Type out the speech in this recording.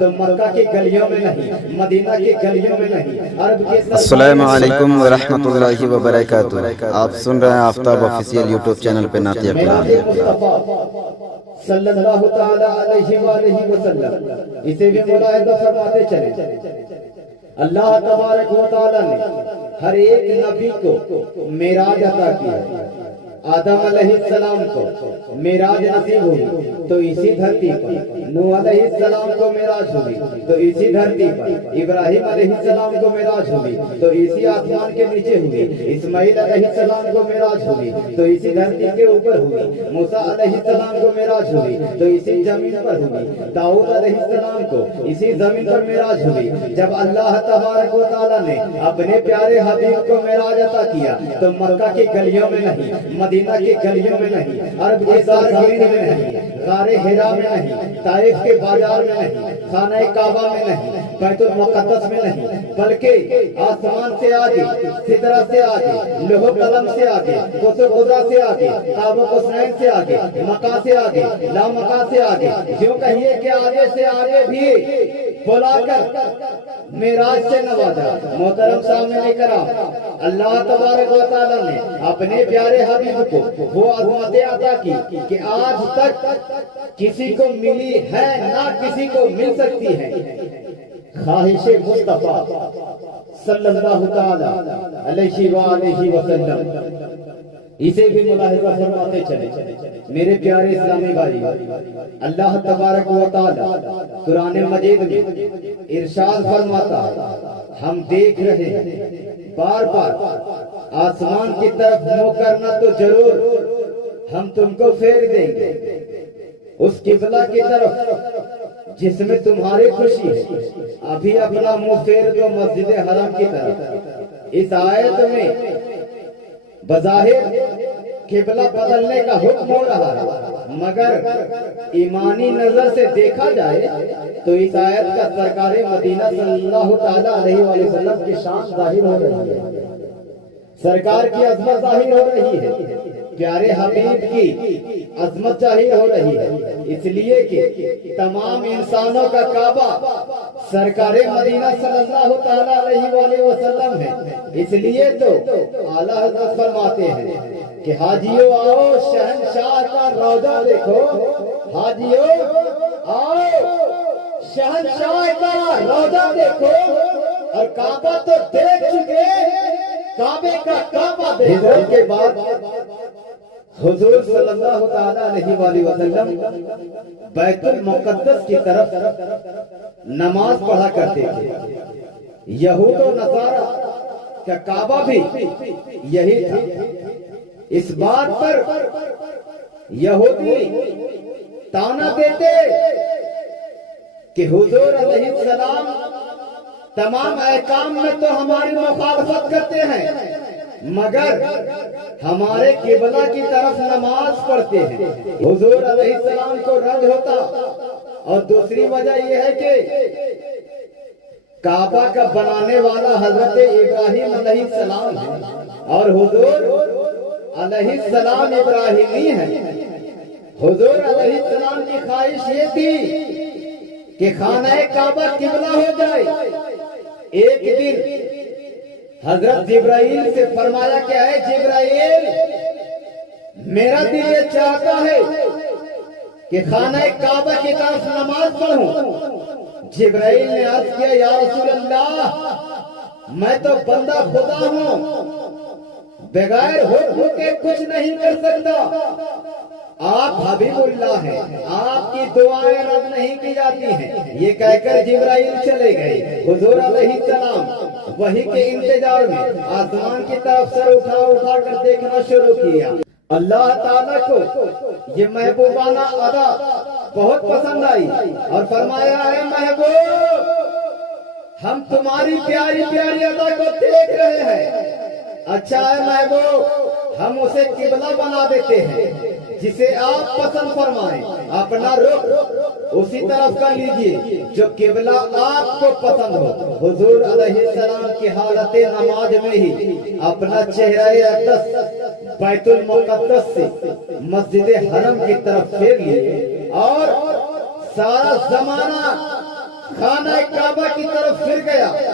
تو مکہ کی گلیوں میں نہیں، مدینہ کی گلیوں میں نہیں، عرب کے السلام علیکم ورحمۃ اللہ وبرکاتہ۔ آپ سن رہے ہیں آفتاب آفیشیل یوٹیوب چینل پہ نعتیہ کلام۔ مصطفیٰ صلی اللہ تعالی علیہ وآلہ وسلم اسے بھی ملاحظہ فرماتے چلے، اللہ تبارک و تعالی نے ہر ایک نبی کو معراج عطا کیا۔ آدم علیہ السلام کو معراج نصیب ہوئی تو اسی دھرتی پر، نوح علیہ السلام کو معراج ہوئی تو اسی دھرتی پر، ابراہیم علیہ السلام کو معراج ہوئی تو اسی آسمان کے نیچے ہوئی، اسماعیل علیہ السلام کو معراج ہوئی تو اسی دھرتی کے اوپر ہوئی، موسیٰ علیہ السلام کو معراج ہوئی تو اسی زمین پر ہوئی، داؤد علیہ السلام کو اسی زمین پر معراج ہوئی۔ جب اللہ تبارک و تعالیٰ نے اپنے پیارے حبیب کو معراج عطا کیا تو مکہ کی گلیوں میں نہیں، مدینہ کی گلیوں میں نہیں، عرب کی سرزمین میں نہیں، غار حرا میں نہیں، طائف کے بازار میں نہیں، خانہ کعبہ میں نہیں، بیت المقدس میں نہیں، بلکہ آسمان سے آگے، سدرہ سے آگے، لوح قلم سے آگے، قوس قزح سے آگے، قاب قوسین سے آگے، مکہ سے آگے، لامکہ سے آگے، یوں کہیے کہ آگے سے آگے بھی بلا کر معراج سے نوازا۔ محترم سامعین کرام، اللہ تبارک و تعالیٰ نے اپنے پیارے حبیب کو وہ عظمتیں عطا کی کہ آج تک کسی کو ملی ہے نہ کسی کو مل سکتی ہے۔ خواہش مصطفیٰ صلی اللہ تعالی علیہ وآلہ وسلم اسے بھی ملاحظہ فرماتے چلے۔ میرے پیارے اسلامی بھائی، اللہ تبارک و تعالی قرآن مجید میں ارشاد فرماتا ہے، ہم دیکھ رہے ہیں بار بار آسمان کی طرف منہ کرنا تو ضرور ہم تم کو پھیر دیں گے، اس قبلہ کی طرف جس میں تمہاری خوشی ہے، ابھی اپنا منہ پھیر دو مسجد حرم کی طرف۔ اس آیت میں بظاہر قبلہ بدلنے کا حکم ہو رہا ہے، مگر ایمانی نظر سے دیکھا جائے تو اس آیت کا سرکار مدینہ صلی اللہ تعالی علیہ وآلہ وسلم کی شان ظاہر ہو رہی ہے، سرکار کی عظمت ظاہر ہو رہی ہے، پیارے حبیب کی عظمت ظاہر ہو رہی ہے، اس لیے کہ تمام انسانوں کا کعبہ سرکار مدینہ صلی اللہ تعالی علیہ وآلہ وسلم ہے۔ اس لیے تو اعلیٰ حضرت فرماتے ہیں کہ حاجیو آؤ شہنشاہ کا روضہ دیکھو، حاجیو آؤ شہنشاہ کا روضہ دیکھو، اور کعبہ تو دیکھ چکے، کعبے کا کعبہ دیکھو۔ کے بعد حضور صلی اللہ تعالی علیہ وآلہ وسلم بیت المقدس کی طرف نماز پڑھا کرتے تھے۔ یہود و نصارہ کا کعبہ بھی یہی تھا۔ اس بات پر یہودی تانا دیتے کہ حضور علیہ السلام تمام احکام میں تو ہماری مخالفت کرتے ہیں، مگر ہمارے قبلہ کی طرف نماز پڑھتے ہیں۔ حضور علیہ السلام کو رنج ہوتا، اور دوسری وجہ یہ ہے کہ کعبہ کا بنانے والا حضرت ابراہیم علیہ السلام ہے، اور حضور علیہ السلام ابراہیمی ہے۔ حضور علیہ السلام کی خواہش یہ تھی کہ خانہ کعبہ قبلہ ہو جائے۔ ایک دن حضرت جبرائیل سے فرمایا کہ اے جبرائیل، میرا دل یہ چاہتا ہے کہ خانہ کعبہ کی طرف نماز پڑھوں۔ جبرائیل نے عرض کیا، یا رسول اللہ، میں تو بندہ خدا ہوں، بغیر حکم کے کچھ نہیں کر سکتا۔ آپ حبیب اللہ ہیں، آپ کی دعائیں رد نہیں کی جاتی ہیں۔ یہ کہہ کر جبرائیل چلے گئے۔ حضور علیہ السلام وحی کے انتظار میں آسمان کی طرف سر اٹھا کر دیکھنا شروع کیا۔ اللہ تعالیٰ کو یہ محبوبانہ ادا بہت پسند آئی، اور فرمایا، ہے محبوب، ہم تمہاری پیاری پیاری ادا کو دیکھ رہے ہیں۔ اچھا ہے محبوب، ہم اسے قبلہ بنا دیتے ہیں، جسے آپ پسند فرمائیں، اپنا رخ اسی طرف کر لیجئے جو قبلہ آپ کو پسند ہو۔ حضور علیہ السلام کی حالت نماز میں ہی اپنا چہرہ اقدس بیت المقدس سے مسجد حرم کی طرف پھیر لیے، اور سارا زمانہ خانہ کعبہ کی طرف پھر گیا